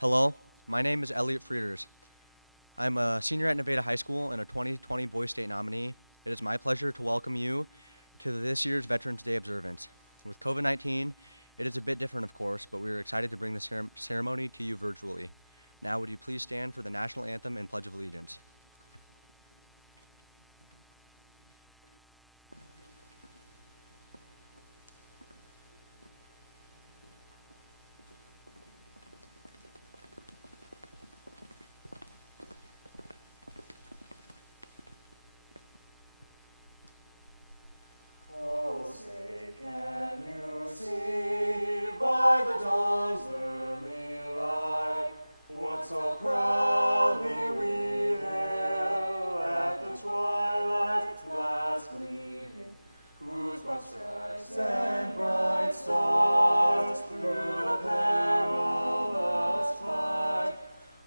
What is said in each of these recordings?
Hello, my name is Elliot Frieders. I'm a senior at Nevada High School and a 2020 Boys State nominee. It is my pleasure to welcome you to this year's Veterans Day observance. With COVID-19, it is a bit different, of course, but we are excited to bring the ceremony to you virtually. Now, would you please stand for the national anthem and Pledge of Allegiance? Oh, say, can you see by the dawn's early light what so proudly we hail at the twilight's last gleaming, whose broad stripes and bright stars through the perilous fight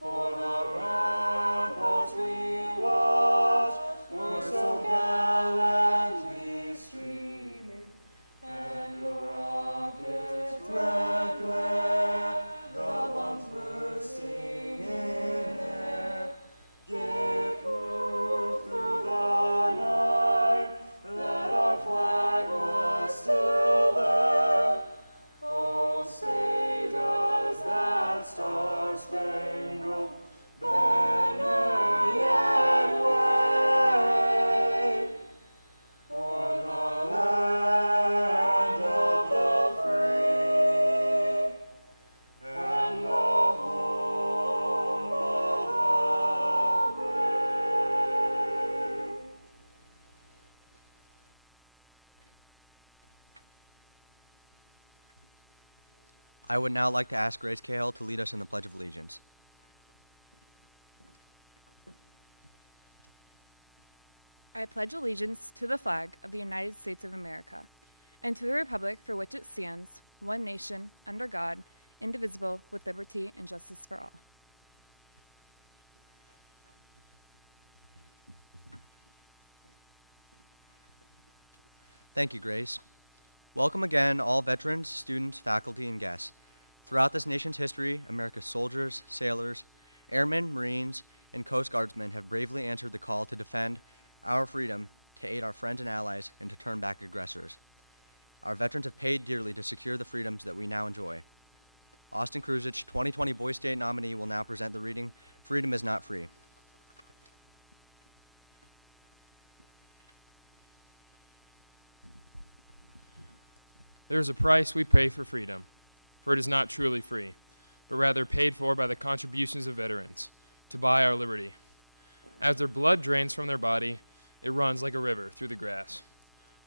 o'er the ramparts we watch were so gallantly streaming, and the rocket's red glare, the bombs bursting in air, gave proof through the night that our flag was still there. Oh, say does that star-spangled banner yet wave o'er the land of the free and the home of the brave? I would now like to ask Grace Cahill to lead us in the Pledge of Allegiance. I pledge allegiance to the flag of the United States of America and to the republic for which it stands, one nation, under God, indivisible, with liberty and justice for all. Thank you, Grace. Welcome again, all veterans, students, faculty, and guests. Throughout this nation's history, America's soldiers, sailors, airmen, Marines, and Coast Guardsmen have bravely answered the call to defend our freedom, to aid our friends and allies, and to turn back aggressors. Our veterans have paid dearly to secure the freedoms that we now enjoy. Austin Kruzich, 2020 Boys State nominee, will now present the reading, "Freedom is Not Free." There is a price we pay for freedom, for it is not truly free, but rather paid for by the contributions of veterans to buy our liberty. As their blood drains from their body, it runs like a river through the grass.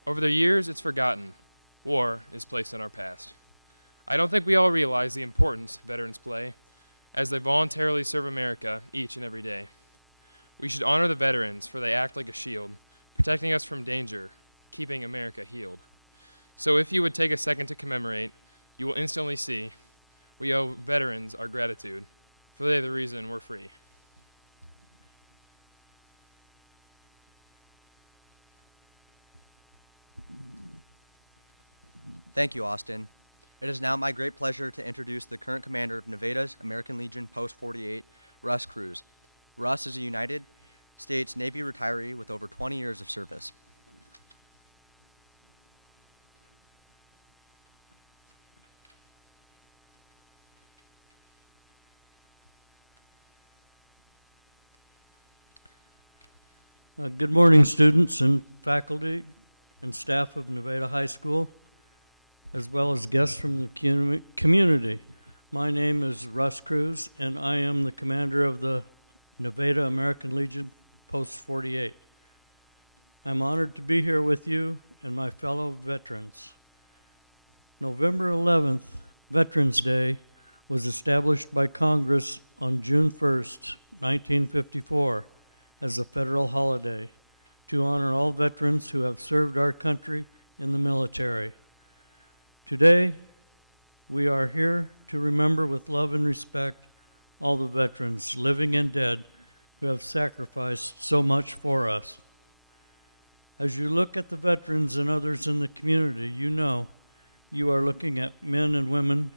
Over the years, it's forgotten. War is placed in our past. I don't think we all realize the importance veterans play as they voluntarily serve America each and every day. We should honor the veterans, for they act like a shield, protecting us from danger, keeping America healed. So if you would take a second to commemorate, you will instantly see we owe veterans our gratitude, for they are the reason we're free. Thank you, Austin. It is now my great pleasure to introduce the current commander of Nevada's American Legion Post 48, Russ Cruz. Russ is a United States Navy retiree with over 20 years of service. Good morning, students and faculty and staff of Nevada High School, as well as guests from the community. My name is Russ Cruz, and I am the commander of the Nevada American Legion Post 48. I'm honored to be here with you and my fellow veterans. November 11th, Veterans Day, was established by Congress on June 1st, 1954, as a federal holiday to honor all veterans who have served our country in the military. Today, we are here to remember with love and respect all the veterans, living and dead, who have sacrificed so much for us. As you look at the veterans and others in the community, you know you are looking at men and women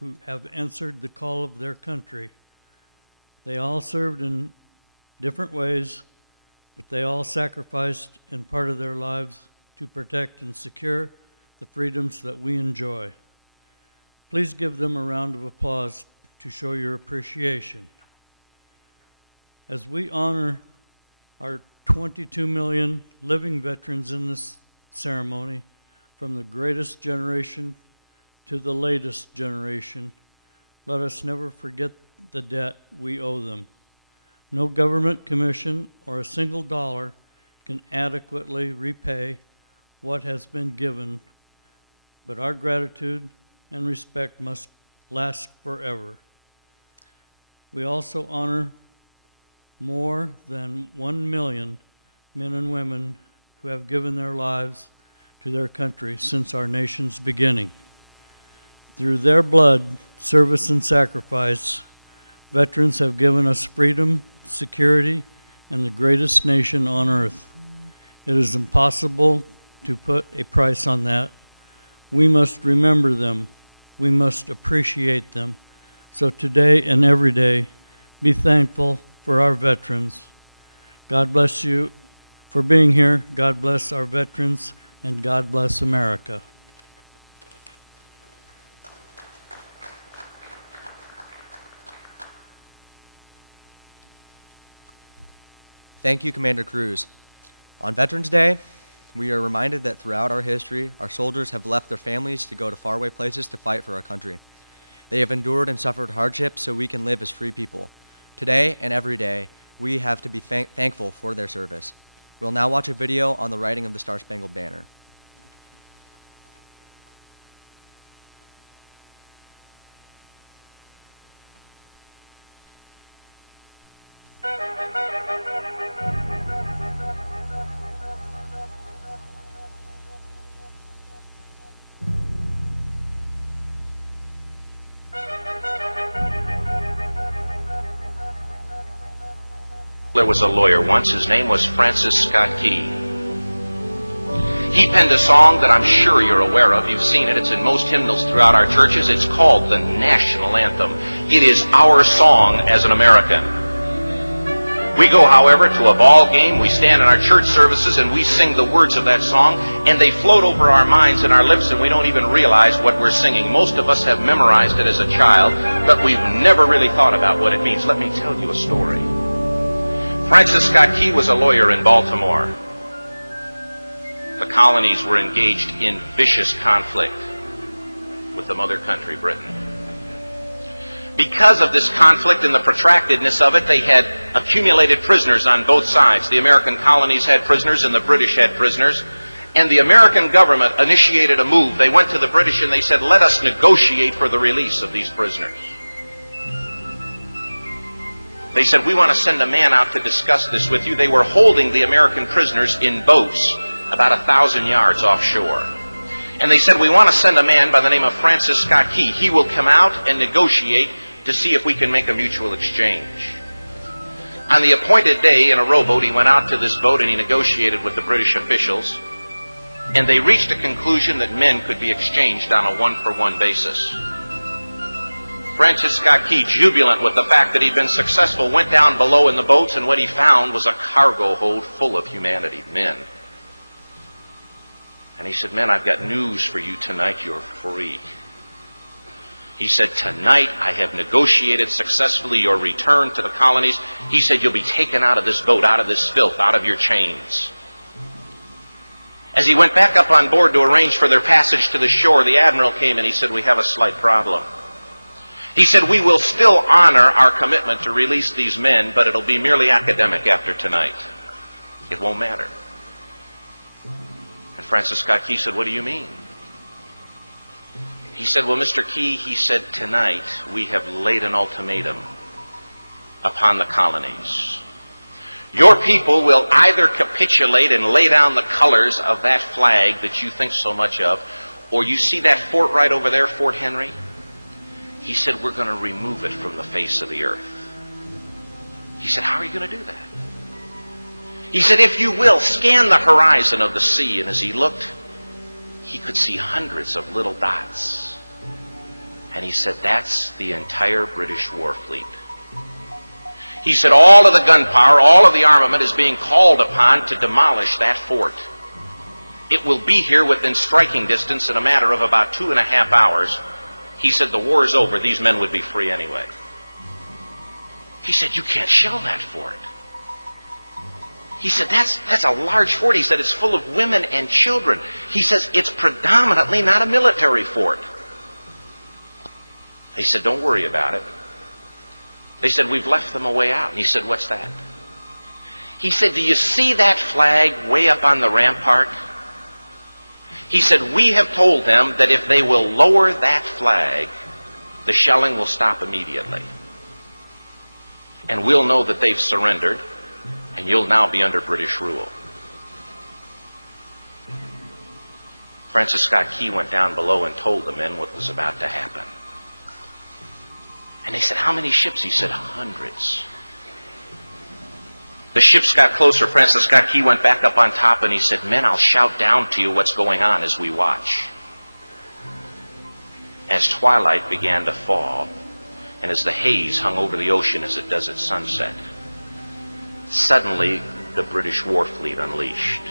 who have answered the call of their country. They all served in different ways, but they all sacrificed in part of their lives to protect and secure the freedoms that we enjoy. Please give them a round of applause to show your appreciation. As we honor our 22 million living veterans in this ceremony, from the greatest generation to the latest generation, let us never forget the debt we owe them. No government commission or a single dollar can adequately repay what has been given, but our gratitude and respect must last forever. We also honor more than 1 million men and women who have given their lives to their country since our nation's beginning. Through their blood, service, and sacrifice, veterans have given us freedom, security, and the greatest nation on earth. It is impossible to put a price on that. We must remember them. We must appreciate them. So today and every day, be thankful for our veterans. God bless you for being here. God bless our veterans, and God bless America. Thank you, Commander Cruz. On Veterans Day, we are reminded that throughout our history, our soldiers have left their families to go to faraway places to fight for our country. They have endured and suffered hardships so we can live as free people. Today and every day, we have to be thankful for their service. We'll now watch a video on the writing of the Star-Spangled Banner. There was a lawyer once. His name was Francis Scott Key. He penned a song that I'm sure you're aware of. You've seen it. It's in most hymnals throughout our churches. It's called the national anthem. It is our song as an American. We go, however, to a ball game. We stand in our church services and we sing the words of that song, and they float over our minds and our lips, and we don't even realize what we're singing. Most of us have memorized it as a child, but we've never really thought about what it means. Let me tell you a story. Francis Scott Key was a lawyer in Baltimore. The colonies were engaged in vicious conflict with the mother country, Britain. Because of this conflict and the protractedness of it, they had accumulated prisoners on both sides. The American colonies had prisoners and the British had prisoners. And the American government initiated a move. They went to the British and they said, let us negotiate for the release of these prisoners. They said, we want to send a man out to discuss this with you. They were holding the American prisoners in boats about 1,000 yards offshore. And they said, we want to send a man by the name of Francis Scott Key. He will come out and negotiate to see if we can make a mutual exchange. On the appointed day, in a rowboat, he went out to this boat and he negotiated with the British officials. And they reached a conclusion that men could be exchanged on a one-for-one basis. Francis Scott Key, jubilant with the fact that he'd been successful, went down below in the boats, and what he found was a cargo hold full of humanity, men. And he said, men, I've got news for you tonight. You're free. He said, tonight I have negotiated successfully your return to the colonies. He said, you'll be taken out of this boat, out of this filth, out of your chains. As he went back up on board to arrange for their passage to the shore, the admiral came and he said, we have a slight problem. He said, we will still honor our commitment to release these men, but it'll be merely academic after tonight. It won't matter. And Francis Scott Key said, what do you mean? He said, well, Mr. Key, he said, tonight we have laid an ultimatum upon the colonies. Your people will either capitulate and lay down the colors of that flag that you think so much of, or you see that fort right over there, Fort Henry? He said, we're going to remove it from the face of the earth. He said, how are you going to do that? He said, if you will, scan the horizon of the sea. And as he looked, he could see hundreds of little dots. And he said, that's the entire British war fleet. He said, all of the gunpowder, all of the armament is being called upon to demolish that fort. It will be here within striking distance in a matter of about 2.5 hours. He said, the war is over. These men would be free anyway. He said, you can't shell that fort. He said, that's a large fort. He said, it's full of women and children. He says, it's predominantly not a military fort. He said, don't worry about it. They said, we've left them a way out. And he said, what's that? He said, do you see that flag way up on the rampart? He said, we have told them that if they will lower that flag, the shelling will stop immediately. And we'll know that they've surrendered, and you'll now be under British rule. Francis Scott Key went down below and told the men what was about to happen. And they said, how many ships? He said, hundreds. The ships got closer. Francis Scott Key went back up on top and he said, men, I'll shout down to you what's going on as we watch. As twilight began to fall, and as the haze hung over the ocean as it does at sunset, suddenly the British war fleet unleashed.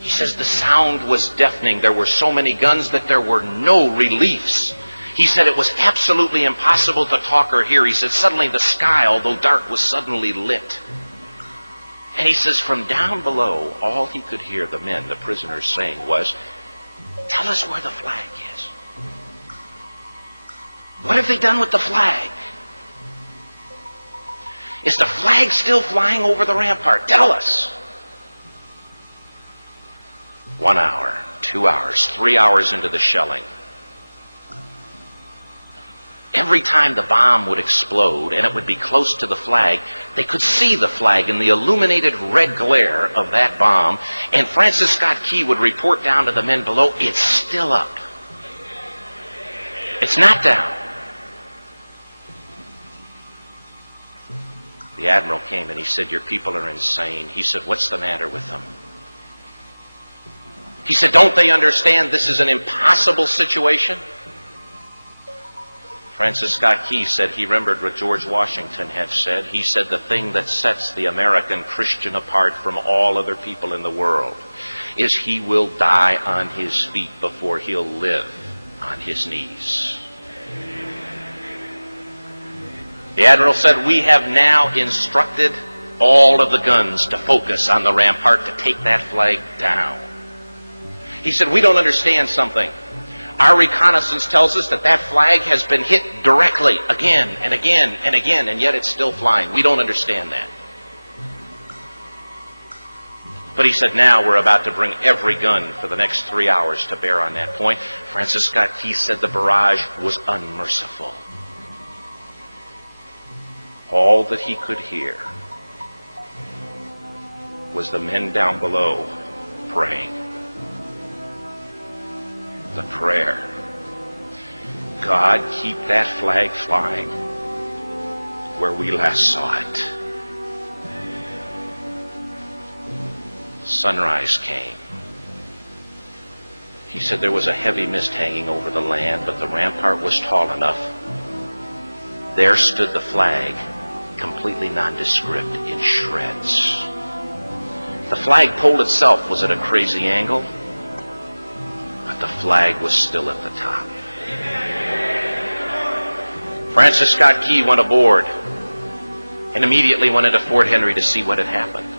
He says the sound was deafening. There were so many guns that there were no reliefs. He said it was absolutely impossible to talk or hear. He said suddenly the sky, although dark, was suddenly lit. And he says from down below, all he could hear the men, the prisoners, saying was, tell us where the flag is. What have they done with the flag? Is the flag still flying over the rampart? Tell us. 1 hour, 2 hours, 3 hours into the shelling, every time the bomb would explode and it would be close to the flag, they could see the flag in the illuminated red glare of that bomb, and Francis Scott Key would report down to the men below, it's still up. It's not down. The admiral came and he said, your people are insane. He said, what's the matter with them? He said, don't they understand this is an impossible situation? Francis Scott Key said he remembered what George Washington had said. He said the thing that sets the American Christian apart from all other people in the world is he will die on his feet before he'll live on his knees. The admiral said, we have now instructed all of the guns to focus on the rampart to take that flag down. He said, we don't understand something. Our reconnaissance tells us that that flag has been hit directly again and again and again, and yet it's still flying. We don't understand that. But he said, now we're about to bring every gun for the next 3 hours to bear on that point. Francis Scott Key said the barrage was unmerciful. All that he could hear was the men down below praying. The prayer, God, keep that flag flying where we last saw it. Sunrise came. He said there was a heavy mist hanging over the land, but the rampart was tall enough. There stood the flag, completely nondescript, in shreds. The flagpole itself was at a crazy angle, but the flag was still at the top. Francis Scott Key went aboard and immediately went into Fort Henry to see what had happened.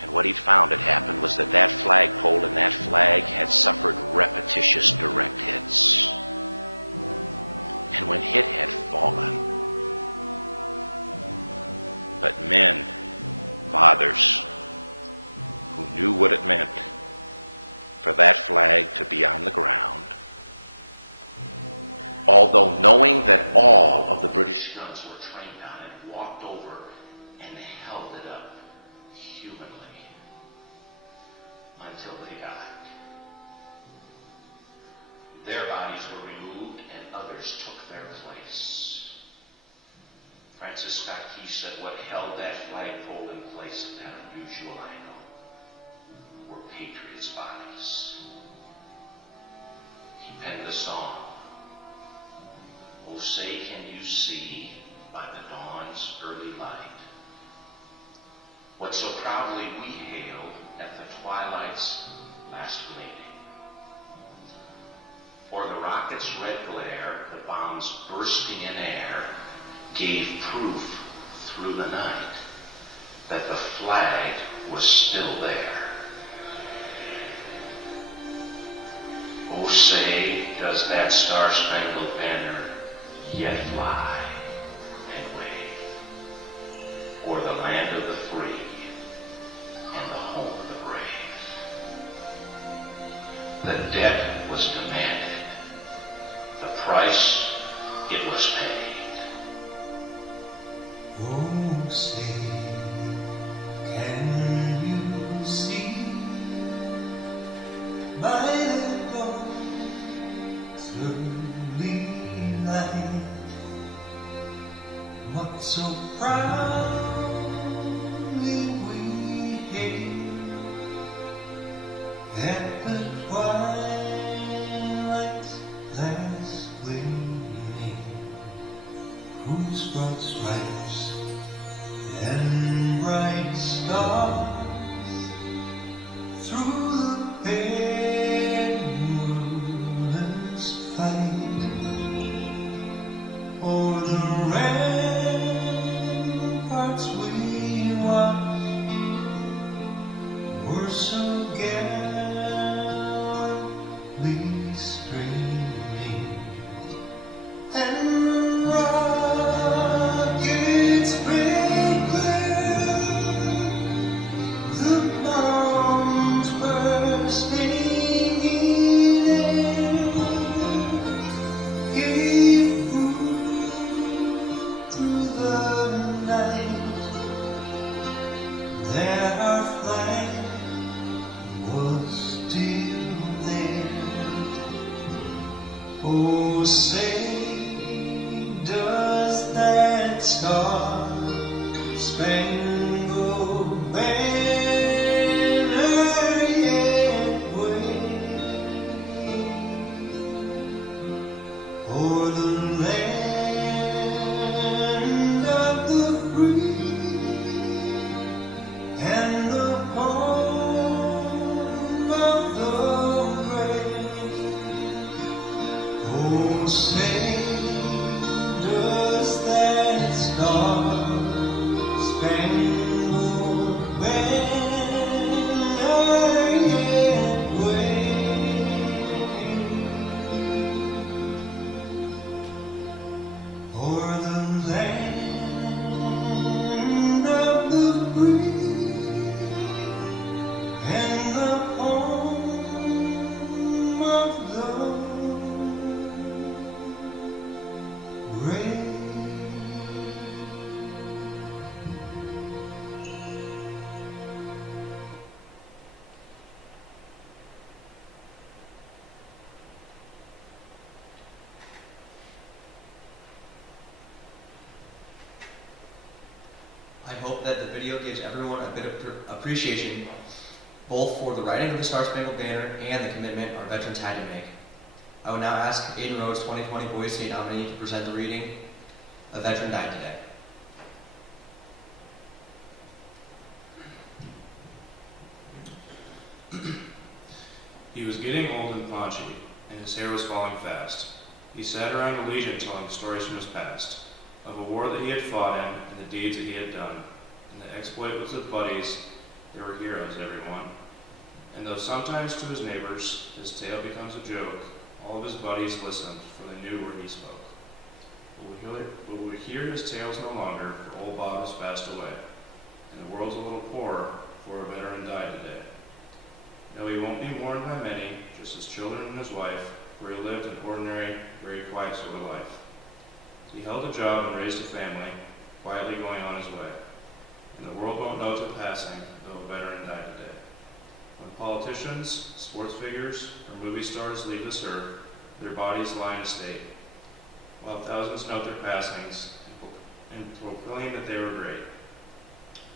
And what he'd found had happened was that that flagpole and that flag had suffered repetitious direct hits. And when hit had fallen, but men, fathers, who knew what it meant for that flag to be on the ground, although knowing that all of the British guns were trained on it, walked over and held it up humanly until they died. Their bodies were removed and others took their place. Francis Scott Key said what held that flagpole in place at that unusual angle were patriots' bodies. He penned a song. Oh, say can you see by the dawn's early light what so proudly we hailed at the twilight's last gleaming? For the rocket's red glare, the bombs bursting in air, gave proof through the night that the flag was still there. Oh, say, does that star-spangled banner yet fly and wave o'er the land of the free and the home of the brave? The debt was demanded. The price, it was paid. Oh, say, can you see by the dawn's early light what so proudly we hailed at the twilight's last gleaming, whose broad stripes and bright stars through the perilous fight o'er the ramparts we watched were so gallantly streaming, and the rockets' red glare, the bombs bursting in air, gave proof through the night that our flag was still there. Oh, say, does that star-spangled banner yet wave o'er the land of the free and the home of the brave? Oh, say, does that star-spangled banner yet wave o'er the land of the free and the home of the brave? I hope that the video gives everyone a bit of appreciation, both for the writing of the Star-Spangled Banner and the commitment our veterans had to make. I would now ask Aiden Rhodes, 2020 Boy State nominee, to present the reading, A Veteran Died Today. He was getting old and paunchy, and his hair was falling fast. He sat around the Legion telling stories from his past, of a war that he had fought in and the deeds that he had done, and the exploits of buddies. They were heroes, everyone. And though sometimes to his neighbors his tale becomes a joke, all of his buddies listened, for they knew where he spoke. But we hear his tales no longer, for old Bob has passed away, and the world's a little poorer, for a veteran died today. No, he won't be mourned by many, just his children and his wife, for he lived an ordinary, very quiet sort of life. He held a job and raised a family, quietly going on his way. And the world won't know of the passing, though a veteran died today. When politicians, sports figures, or movie stars leave this earth, their bodies lie in state, while thousands note their passings and proclaim that they were great.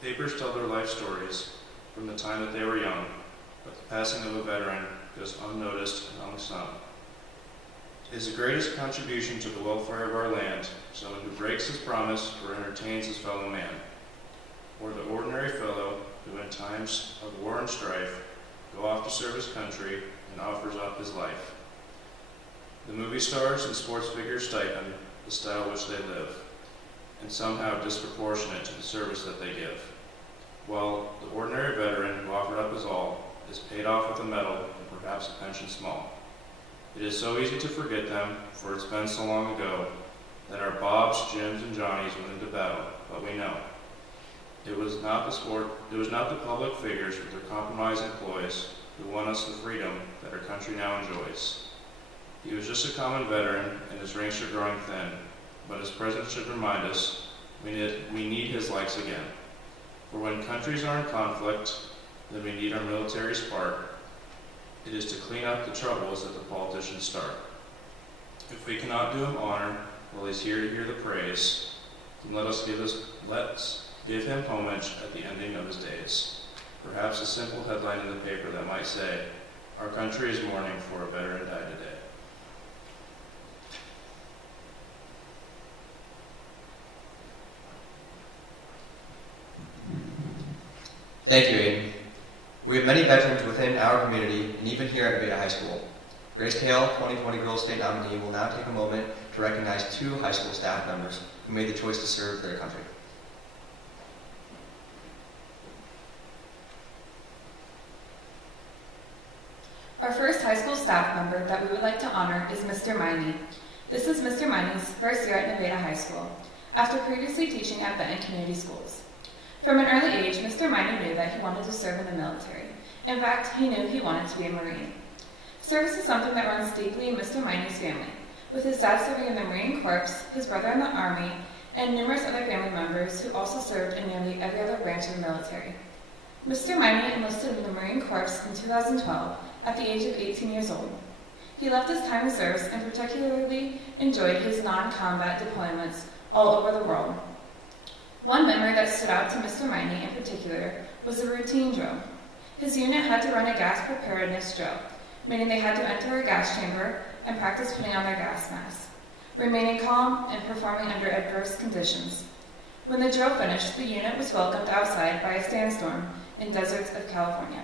Papers tell their life stories from the time that they were young, but the passing of a veteran goes unnoticed and unsung. It is the greatest contribution to the welfare of our land, someone who breaks his promise or entertains his fellow man, or the ordinary fellow who in times of war and strife go off to serve his country and offers up his life. The movie stars and sports figures stipend the style which they live, and somehow disproportionate to the service that they give, while the ordinary veteran who offered up his all is paid off with a medal and perhaps a pension small. It is so easy to forget them, for it's been so long ago that our Bobs, Jims, and Johnnies went into battle, but we know. It was not the public figures with their compromised employs who won us the freedom that our country now enjoys. He was just a common veteran, and his ranks are growing thin, but his presence should remind us we need his likes again. For when countries are in conflict, then we need our military's part. It is to clean up the troubles that the politicians start. If we cannot do him honor while he's here to hear the praise, then let's give him homage at the ending of his days. Perhaps a simple headline in the paper that might say, "Our country is mourning for a veteran died today." Thank you, Aiden. We have many veterans within our community and even here at Nevada High School. Grace Kale, 2020 Girls State nominee, will now take a moment to recognize 2 high school staff members who made the choice to serve their country. Our first high school staff member that we would like to honor is Mr. Miley. This is Mr. Miley's first year at Nevada High School, after previously teaching at Benton Community Schools. From an early age, Mr. Miley knew that he wanted to serve in the military. In fact, he knew he wanted to be a Marine. Service is something that runs deeply in Mr. Miley's family, with his dad serving in the Marine Corps, his brother in the Army, and numerous other family members who also served in nearly every other branch of the military. Mr. Miley enlisted in the Marine Corps in 2012 at the age of 18 years old. He loved his time in service and particularly enjoyed his non-combat deployments all over the world. One memory that stood out to Mr. Miley in particular was a routine drill. His unit had to run a gas preparedness drill, meaning they had to enter a gas chamber and practice putting on their gas masks, remaining calm and performing under adverse conditions. When the drill finished, the unit was welcomed outside by a sandstorm in deserts of California.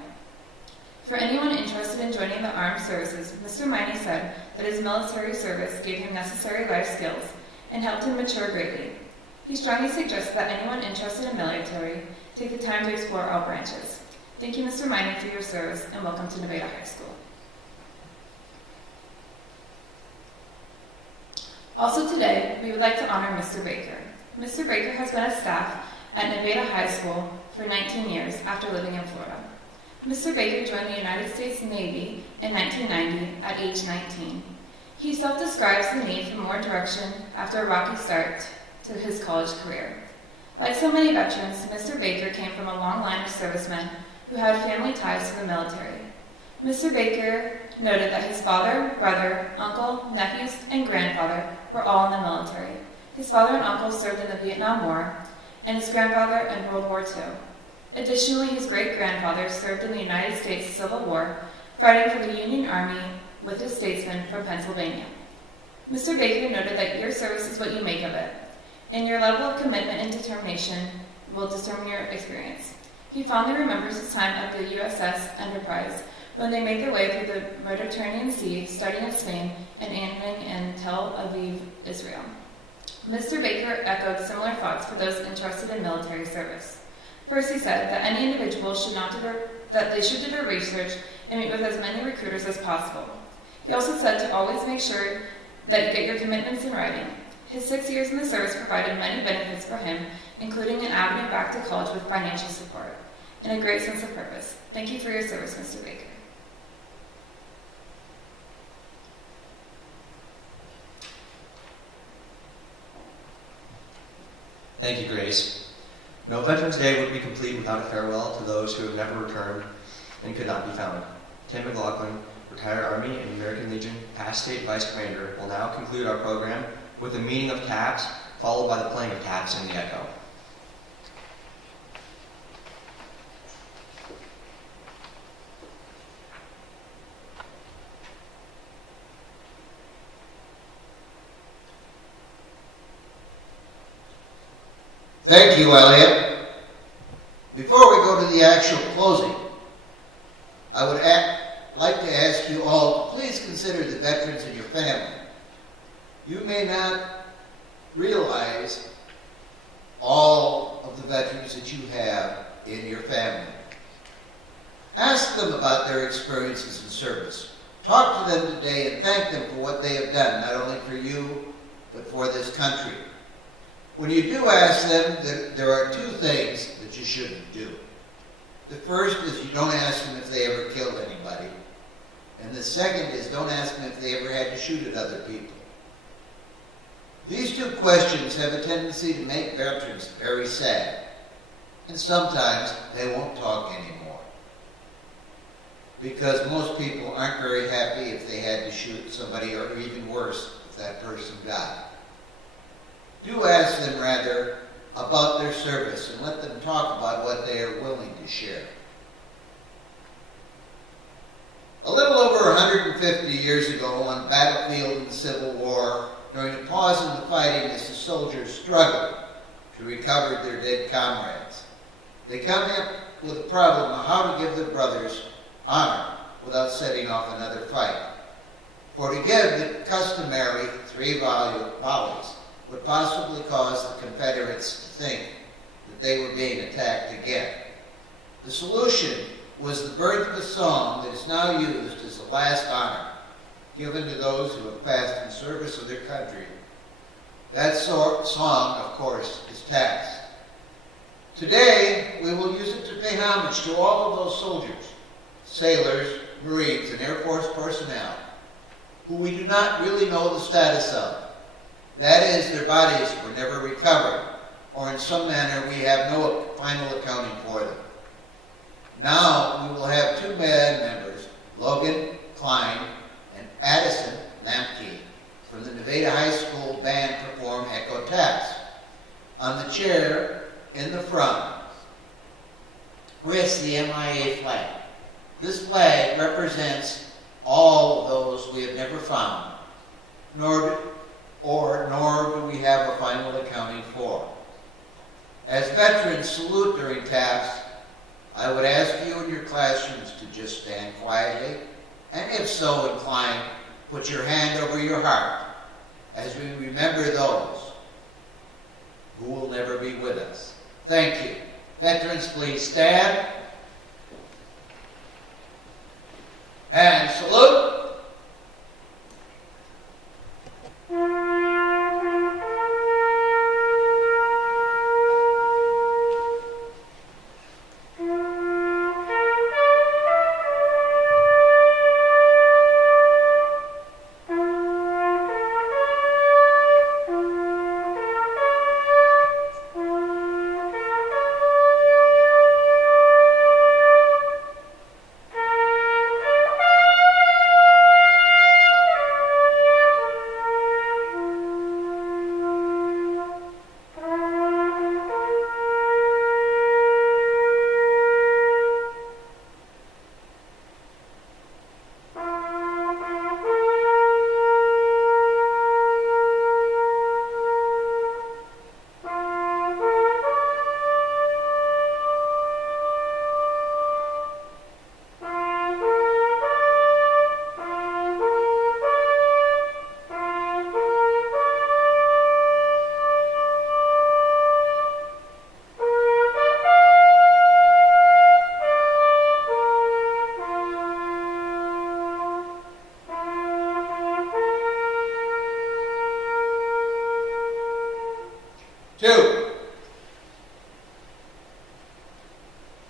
For anyone interested in joining the armed services, Mr. Miley said that his military service gave him necessary life skills and helped him mature greatly. He strongly suggests that anyone interested in military take the time to explore all branches. Thank you, Mr. Miley, for your service, and welcome to Nevada High School. Also today, we would like to honor Mr. Baker. Mr. Baker has been a staff at Nevada High School for 19 years after living in Florida. Mr. Baker joined the United States Navy in 1990 at age 19. He self-describes the need for more direction after a rocky start to his college career. Like so many veterans, Mr. Baker came from a long line of servicemen who had family ties to the military. Mr. Baker noted that his father, brother, uncle, nephews, and grandfather were all in the military. His father and uncle served in the Vietnam War, and his grandfather in World War II. Additionally, his great-grandfather served in the United States Civil War, fighting for the Union Army with his statesmen from Pennsylvania. Mr. Baker noted that your service is what you make of it, and your level of commitment and determination will determine your experience. He fondly remembers his time at the USS Enterprise when they made their way through the Mediterranean Sea, starting at Spain and ending in Tel Aviv, Israel. Mr. Baker echoed similar thoughts for those interested in military service. First, he said that any individual should do their research and meet with as many recruiters as possible. He also said to always make sure that you get your commitments in writing. His 6 years in the service provided many benefits for him, including an avenue back to college with financial support and a great sense of purpose. Thank you for your service, Mr. Baker. Thank you, Grace. No Veterans Day would be complete without a farewell to those who have never returned and could not be found. Tim McLaughlin, retired Army and American Legion past State Vice Commander, will now conclude our program with the meaning of taps, followed by the playing of taps in the echo. Thank you, Elliot. Before we go to the actual closing, I would like to ask you all to please consider the veterans in your family. You may not realize all of the veterans that you have in your family. Ask them about their experiences in service. Talk to them today and thank them for what they have done, not only for you, but for this country. When you do ask them, there are two things that you shouldn't do. The first is you don't ask them if they ever killed anybody. And the second is don't ask them if they ever had to shoot at other people. These two questions have a tendency to make veterans very sad. And sometimes they won't talk anymore. Because most people aren't very happy if they had to shoot somebody, or even worse, if that person died. Do ask them rather about their service and let them talk about what they are willing to share. A little over 150 years ago, on the battlefield in the Civil War, during a pause in the fighting as the soldiers struggled to recover their dead comrades, they come up with the problem of how to give their brothers honor without setting off another fight. For to give the customary 3 volleys would possibly cause the Confederates to think that they were being attacked again. The solution was the birth of a song that is now used as the last honor given to those who have passed in service of their country. That song, of course, is Tax. Today, we will use it to pay homage to all of those soldiers, sailors, Marines, and Air Force personnel who we do not really know the status of. That is, their bodies were never recovered, or in some manner we have no final accounting for them. Now we will have 2 band members, Logan Klein and Addison Lamke, from the Nevada High School band perform Echo Tax. On the chair in the front rests the MIA flag. This flag represents all of those we have never found, nor do we have a final accounting for. As veterans salute during tax, I would ask you in your classrooms to just stand quietly, and if so inclined, put your hand over your heart as we remember those who will never be with us. Thank you. Veterans, please stand. And salute.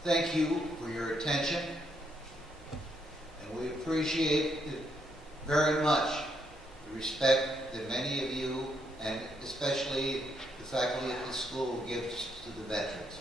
Thank you for your attention, and we appreciate very much the respect that many of you, and especially the faculty at this school, give to the veterans.